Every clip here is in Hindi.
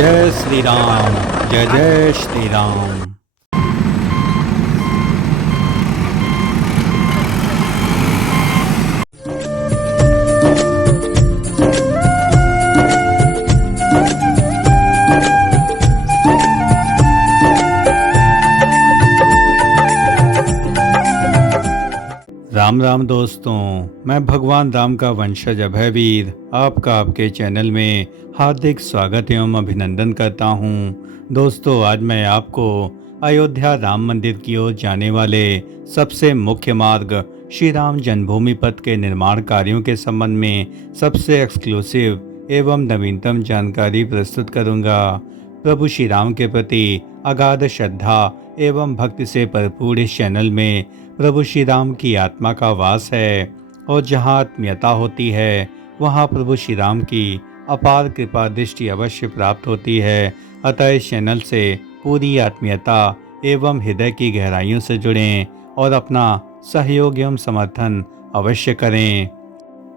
जय श्री राम। जय जय श्री राम। राम राम दोस्तों, मैं भगवान राम का वंशज अभयवीर आपका आपके चैनल में हार्दिक स्वागत एवं अभिनंदन करता हूं। दोस्तों, आज मैं आपको अयोध्या राम मंदिर की ओर जाने वाले सबसे मुख्य मार्ग श्री राम जन्मभूमि पथ के निर्माण कार्यों के संबंध में सबसे एक्सक्लूसिव एवं नवीनतम जानकारी प्रस्तुत करूंगा। प्रभु श्री राम के प्रति अगाध श्रद्धा एवं भक्ति से भरपूर इस चैनल में प्रभु श्री राम की आत्मा का वास है और जहाँ आत्मीयता होती है वहाँ प्रभु श्री राम की अपार कृपा दृष्टि अवश्य प्राप्त होती है। अतः इस चैनल से पूरी आत्मीयता एवं हृदय की गहराइयों से जुड़ें और अपना सहयोग एवं समर्थन अवश्य करें।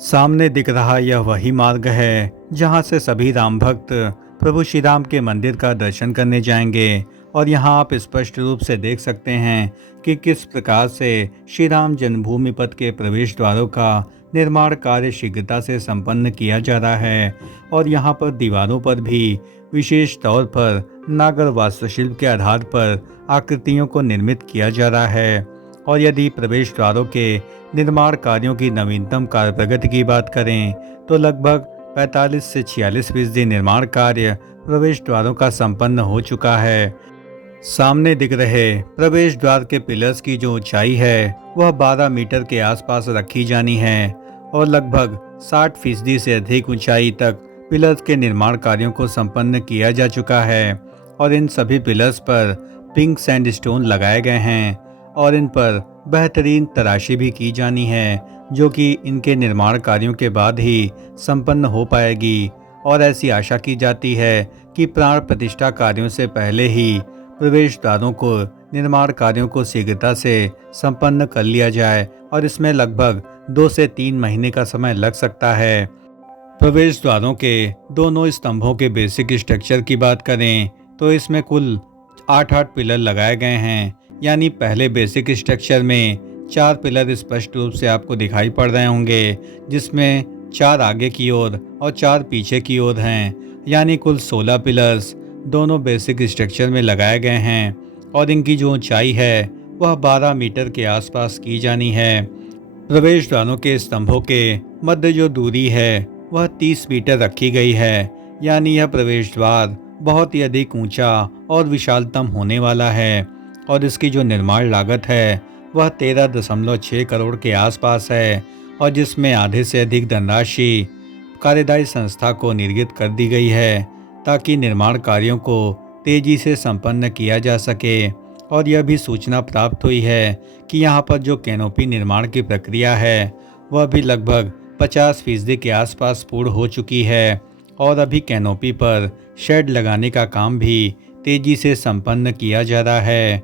सामने दिख रहा यह वही मार्ग है जहाँ से सभी राम भक्त प्रभु श्री राम के मंदिर का दर्शन करने जाएंगे और यहाँ आप स्पष्ट रूप से देख सकते हैं कि किस प्रकार से श्री राम जन्मभूमि पथ के प्रवेश द्वारों का निर्माण कार्य शीघ्रता से संपन्न किया जा रहा है और यहाँ पर दीवारों पर भी विशेष तौर पर नागर वास्तुशिल्प के आधार पर आकृतियों को निर्मित किया जा रहा है। और यदि प्रवेश द्वारों के निर्माण कार्यों की नवीनतम कार्य प्रगति की बात करें तो लगभग 45 से 46% निर्माण कार्य प्रवेश द्वारों का संपन्न हो चुका है। सामने दिख रहे प्रवेश द्वार के पिलर्स की जो ऊंचाई है वह 12 मीटर के आसपास रखी जानी है और लगभग 60% से अधिक ऊंचाई तक पिलर्स के निर्माण कार्यों को संपन्न किया जा चुका है। और इन सभी पिलर्स पर पिंक सैंडस्टोन लगाए गए हैं और इन पर बेहतरीन तराशी भी की जानी है जो कि इनके निर्माण कार्यों के बाद ही संपन्न हो पाएगी। और ऐसी आशा की जाती है कि प्राण प्रतिष्ठा कार्यों से पहले ही प्रवेश द्वारों को निर्माण कार्यों को शीघ्रता से संपन्न कर लिया जाए और इसमें लगभग 2 से 3 महीने का समय लग सकता है। प्रवेश द्वारों के दोनों स्तंभों के बेसिक स्ट्रक्चर की बात करें तो इसमें कुल 8 पिलर लगाए गए हैं। यानी पहले बेसिक स्ट्रक्चर में 4 पिलर स्पष्ट रूप से आपको दिखाई पड़ रहे होंगे, जिसमें 4 आगे की ओर और 4 पीछे की ओर हैं। यानी कुल 16 पिलर्स दोनों बेसिक स्ट्रक्चर में लगाए गए हैं और इनकी जो ऊंचाई है वह 12 मीटर के आसपास की जानी है। प्रवेश द्वारों के स्तंभों के मध्य जो दूरी है वह 30 मीटर रखी गई है। यानी यह प्रवेश द्वार बहुत ही अधिक ऊंचा और विशालतम होने वाला है और इसकी जो निर्माण लागत है वह 13.6 करोड़ के आसपास है और जिसमें आधे से अधिक धनराशि कार्यदायी संस्था को निर्गत कर दी गई है ताकि निर्माण कार्यों को तेजी से संपन्न किया जा सके। और यह भी सूचना प्राप्त हुई है कि यहाँ पर जो कैनोपी निर्माण की प्रक्रिया है वह भी लगभग 50% के आसपास पूर्ण हो चुकी है और अभी कैनोपी पर शेड लगाने का काम भी तेजी से संपन्न किया जा रहा है।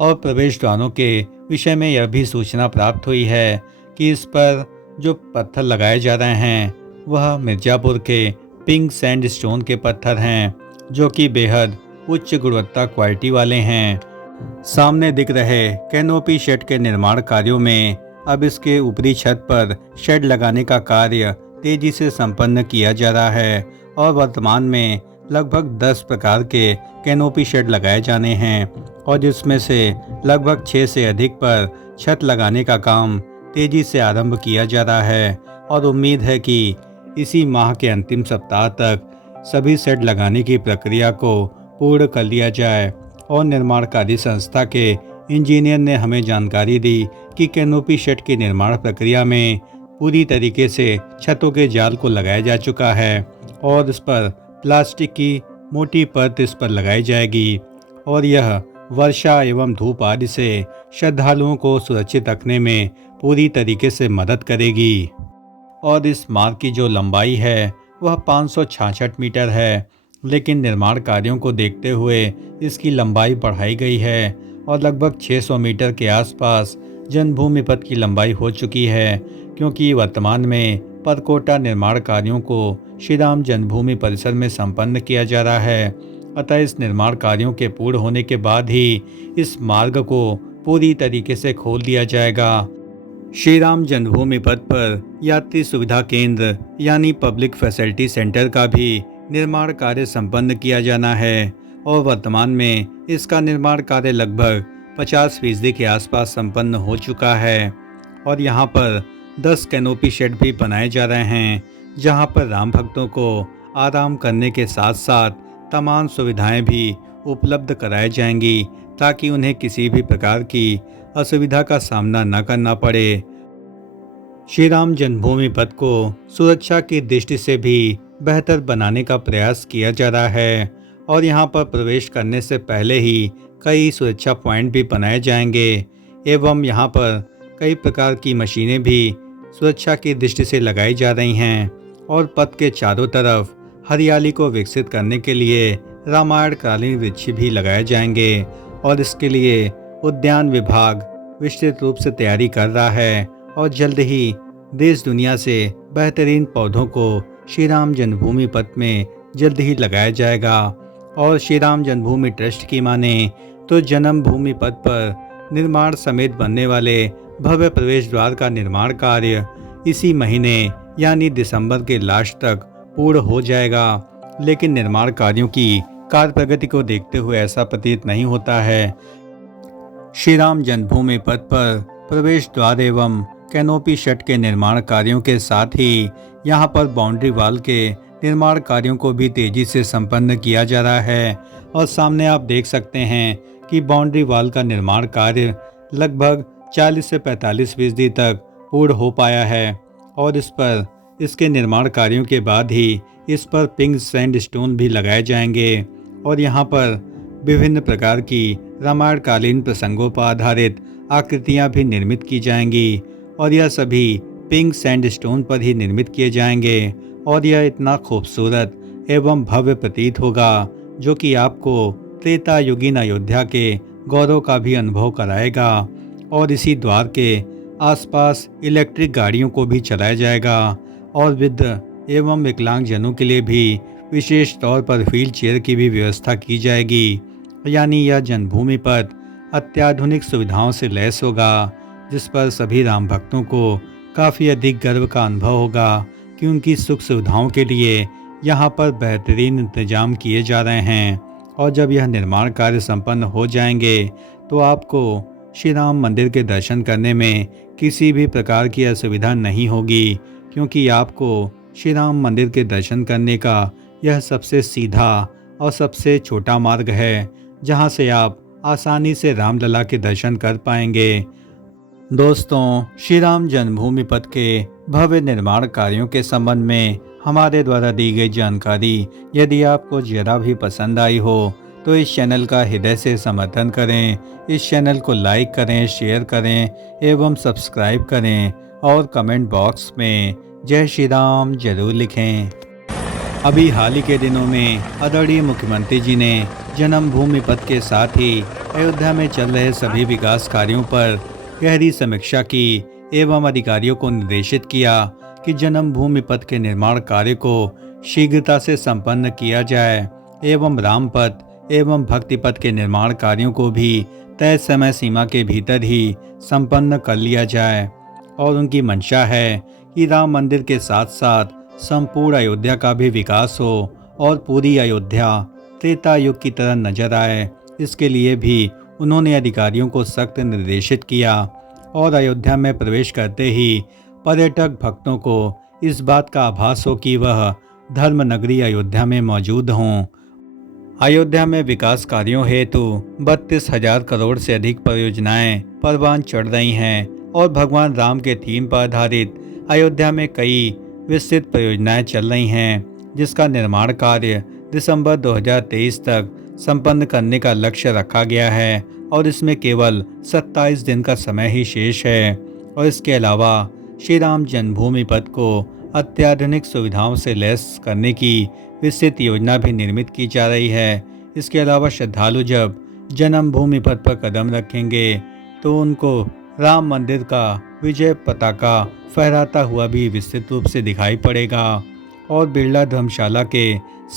और प्रवेश द्वारों के विषय में यह भी सूचना प्राप्त हुई है कि इस पर जो पत्थर लगाए जा रहे हैं वह मिर्जापुर के पिंक सैंडस्टोन के पत्थर हैं जो कि बेहद उच्च गुणवत्ता क्वालिटी वाले हैं। सामने दिख रहे कैनोपी शेड के निर्माण कार्यों में अब इसके ऊपरी छत पर शेड लगाने का कार्य तेजी से संपन्न किया जा रहा है और वर्तमान में लगभग 10 प्रकार के कैनोपी शेड लगाए जाने हैं और जिसमें से लगभग 6 से अधिक पर छत लगाने का काम तेजी से आरंभ किया जा रहा है। और उम्मीद है कि इसी माह के अंतिम सप्ताह तक सभी शेड लगाने की प्रक्रिया को पूर्ण कर लिया जाए। और निर्माणकारी संस्था के इंजीनियर ने हमें जानकारी दी कि कैनोपी शेड की निर्माण प्रक्रिया में पूरी तरीके से छतों के जाल को लगाया जा चुका है और इस पर प्लास्टिक की मोटी परत इस पर लगाई जाएगी और यह वर्षा एवं धूप आदि से श्रद्धालुओं को सुरक्षित रखने में पूरी तरीके से मदद करेगी। और इस मार्ग की जो लंबाई है वह 566 मीटर है, लेकिन निर्माण कार्यों को देखते हुए इसकी लंबाई बढ़ाई गई है और लगभग 600 मीटर के आसपास जन्मभूमि पथ की लंबाई हो चुकी है, क्योंकि वर्तमान में परकोटा निर्माण कार्यों को श्री राम जन्मभूमि परिसर में संपन्न किया जा रहा है। अतः इस निर्माण कार्यों के पूर्ण होने के बाद ही इस मार्ग को पूरी तरीके से खोल दिया जाएगा। श्री राम जन्मभूमि पथ पर यात्री सुविधा केंद्र यानी पब्लिक फैसिलिटी सेंटर का भी निर्माण कार्य संपन्न किया जाना है और वर्तमान में इसका निर्माण कार्य लगभग 50% के आसपास संपन्न हो चुका है। और यहाँ पर 10 कैनोपी शेड भी बनाए जा रहे हैं, जहाँ पर राम भक्तों को आराम करने के साथ साथ तमाम सुविधाएं भी उपलब्ध कराई जाएंगी, ताकि उन्हें किसी भी प्रकार की असुविधा का सामना न करना पड़े। श्री राम जन्मभूमि पथ को सुरक्षा की दृष्टि से भी बेहतर बनाने का प्रयास किया जा रहा है और यहाँ पर प्रवेश करने से पहले ही कई सुरक्षा पॉइंट भी बनाए जाएंगे एवं यहाँ पर कई प्रकार की मशीनें भी सुरक्षा की दृष्टि से लगाई जा रही हैं और पथ के चारों तरफ हरियाली को विकसित करने के लिए रामायण कालीन वृक्ष भी लगाए जाएंगे और इसके लिए उद्यान विभाग विस्तृत रूप से तैयारी कर रहा है और जल्द ही देश दुनिया से बेहतरीन पौधों को श्री राम जन्मभूमि पथ में जल्द ही लगाया जाएगा। और श्री राम जन्मभूमि ट्रस्ट की माने तो जन्मभूमि पथ पर निर्माण समेत बनने वाले भव्य प्रवेश द्वार का निर्माण कार्य इसी महीने यानी दिसंबर के लास्ट तक पूर्ण हो जाएगा। लेकिन निर्माण कार्यों की कार्य प्रगति को देखते हुए ऐसा प्रतीत नहीं होता है। श्री राम जन्मभूमि पथ पर प्रवेश द्वार एवं कैनोपी शेड के निर्माण कार्यों के साथ ही यहाँ पर बाउंड्री वॉल के निर्माण कार्यों को भी तेजी से संपन्न किया जा रहा है और सामने आप देख सकते हैं कि बाउंड्री वॉल का निर्माण कार्य लगभग 40 से 45% तक पूर्ण हो पाया है और इस पर इसके निर्माण कार्यों के बाद ही इस पर पिंक सैंडस्टोन भी लगाए जाएंगे और यहाँ पर विभिन्न प्रकार की रामायणकालीन प्रसंगों पर आधारित आकृतियाँ भी निर्मित की जाएंगी और यह सभी पिंक सैंडस्टोन पर ही निर्मित किए जाएंगे और यह इतना खूबसूरत एवं भव्य प्रतीत होगा जो कि आपको त्रेता युगीन अयोध्या के गौरव का भी अनुभव कराएगा। और इसी द्वार के आसपास इलेक्ट्रिक गाड़ियों को भी चलाया जाएगा और वृद्ध एवं विकलांग जनों के लिए भी विशेष तौर पर व्हील चेयर की भी व्यवस्था की जाएगी। यानी यह जन्मभूमि पथ अत्याधुनिक सुविधाओं से लैस होगा, जिस पर सभी राम भक्तों को काफ़ी अधिक गर्व का अनुभव होगा कि उनकी सुख सुविधाओं के लिए यहाँ पर बेहतरीन इंतजाम किए जा रहे हैं। और जब यह निर्माण कार्य संपन्न हो जाएंगे तो आपको श्री राम मंदिर के दर्शन करने में किसी भी प्रकार की असुविधा नहीं होगी, क्योंकि आपको श्री राम मंदिर के दर्शन करने का यह सबसे सीधा और सबसे छोटा मार्ग है, जहाँ से आप आसानी से रामलला के दर्शन कर पाएंगे। दोस्तों, श्री राम जन्मभूमि पथ के भव्य निर्माण कार्यों के संबंध में हमारे द्वारा दी गई जानकारी यदि आपको जरा भी पसंद आई हो तो इस चैनल का हृदय से समर्थन करें, इस चैनल को लाइक करें, शेयर करें एवं सब्सक्राइब करें और कमेंट बॉक्स में जय श्री राम जरूर लिखें। अभी हाल ही के दिनों में आदरणीय मुख्यमंत्री जी ने जन्मभूमि पथ के साथ ही अयोध्या में चल रहे सभी विकास कार्यों पर गहरी समीक्षा की एवं अधिकारियों को निर्देशित किया कि जन्मभूमि पथ के निर्माण कार्य को शीघ्रता से संपन्न किया जाए एवं राम पथ एवं भक्ति पथ के निर्माण कार्यों को भी तय समय सीमा के भीतर ही संपन्न कर लिया जाए। और उनकी मंशा है कि राम मंदिर के साथ साथ संपूर्ण अयोध्या का भी विकास हो और पूरी अयोध्या त्रेता युग की तरह नजर आए। इसके लिए भी उन्होंने अधिकारियों को सख्त निर्देशित किया और अयोध्या में प्रवेश करते ही पर्यटक भक्तों को इस बात का आभास हो कि वह धर्म नगरी अयोध्या में मौजूद हों। अयोध्या में विकास कार्यों हेतु 32,000 करोड़ से अधिक परियोजनाएं परवान चढ़ रही हैं और भगवान राम के थीम पर आधारित अयोध्या में कई विस्तृत परियोजनाएं चल रही हैं, जिसका निर्माण कार्य दिसंबर 2023 तक संपन्न करने का लक्ष्य रखा गया है और इसमें केवल 27 दिन का समय ही शेष है। और इसके अलावा श्री राम जन्मभूमि पथ को अत्याधुनिक सुविधाओं से लैस करने की विस्तृत योजना भी निर्मित की जा रही है। इसके अलावा श्रद्धालु जब जन्मभूमि पथ पर कदम रखेंगे तो उनको राम मंदिर का विजय पताका फहराता हुआ भी विस्तृत रूप से दिखाई पड़ेगा और बिरला धर्मशाला के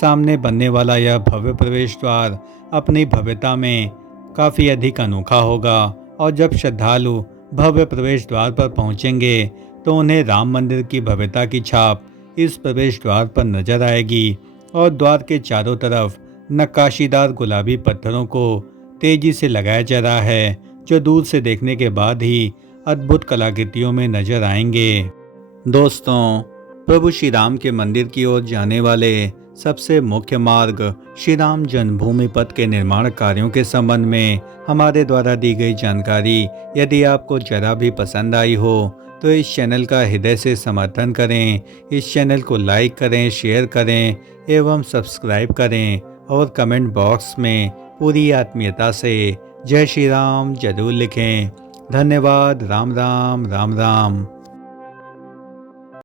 सामने बनने वाला यह भव्य प्रवेश द्वार अपनी भव्यता में काफ़ी अधिक अनोखा होगा। और जब श्रद्धालु भव्य प्रवेश द्वार पर पहुंचेंगे तो उन्हें राम मंदिर की भव्यता की छाप इस प्रवेश द्वार पर नजर आएगी और द्वार के चारों तरफ नक्काशीदार गुलाबी पत्थरों को तेजी से लगाया जा रहा है, जो दूर से देखने के बाद ही अद्भुत कलाकृतियों में नजर आएंगे। दोस्तों, प्रभु श्री राम के मंदिर की ओर जाने वाले सबसे मुख्य मार्ग श्री राम जन्मभूमि पथ के निर्माण कार्यों के संबंध में हमारे द्वारा दी गई जानकारी यदि आपको जरा भी पसंद आई हो तो इस चैनल का हृदय से समर्थन करें। इस चैनल को लाइक करें, शेयर करें एवं सब्सक्राइब करें और कमेंट बॉक्स में पूरी आत्मीयता से जय श्री राम जरूर लिखें। धन्यवाद। राम राम राम राम।